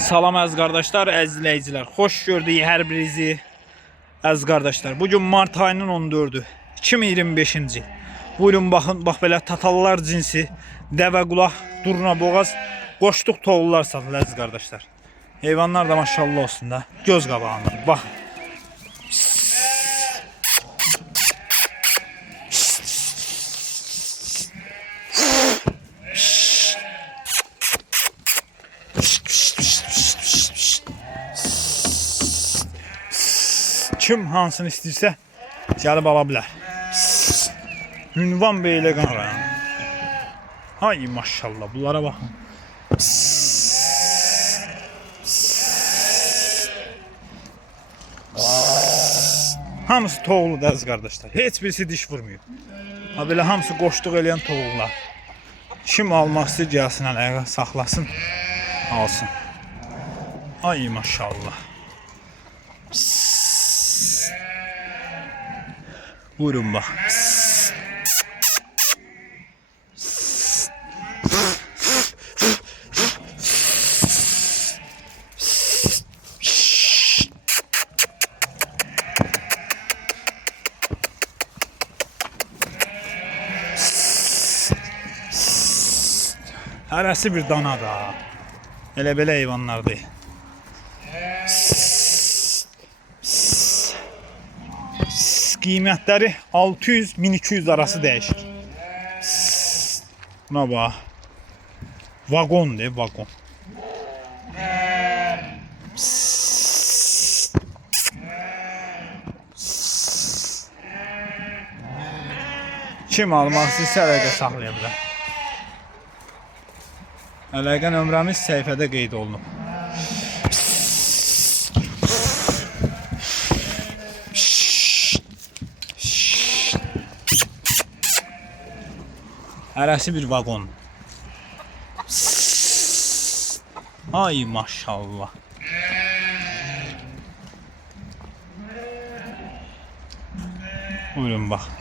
Salam əziz qardaşlar, əziz izləyicilər. Xoş gördük hər birinizi. Əziz qardaşlar, bugün mart ayının 14-ü, 2025-ci il. Buyurun baxın, bax belə tatallar cinsi, dəvə qulaq, durna boğaz, qoşduq toğullar satılır əziz qardaşlar. Heyvanlar da maşallah olsun da. Göz qabağında. Bax. Kim hansını istəyirsə gəlib ala bilər. Ünvan Beyləqan rayonu. Hay maşallah, bunlara baxın. Hamısı toğludur əziz qardaşlar. Heç birisi diş vurmuyor. Ha belə hamısı qoşduq eləyən toğullar. Kim almaq istəyir gəlsin ələ saxlasın, alsın. Ay maşallah. Buyurun bax. Hərəsi bir dana da. Elə belə heyvanlardır. Qiymətləri 600-1200 arası dəyişir. Buna bax. Vagondur, vagon. Kim almaq istəyirsə əlaqə saxlaya bilər. Əlaqə nömrəmiz səhifədə qeyd olunub. Hərəsi bir vagon. Ay maşallah. Buyurun bax.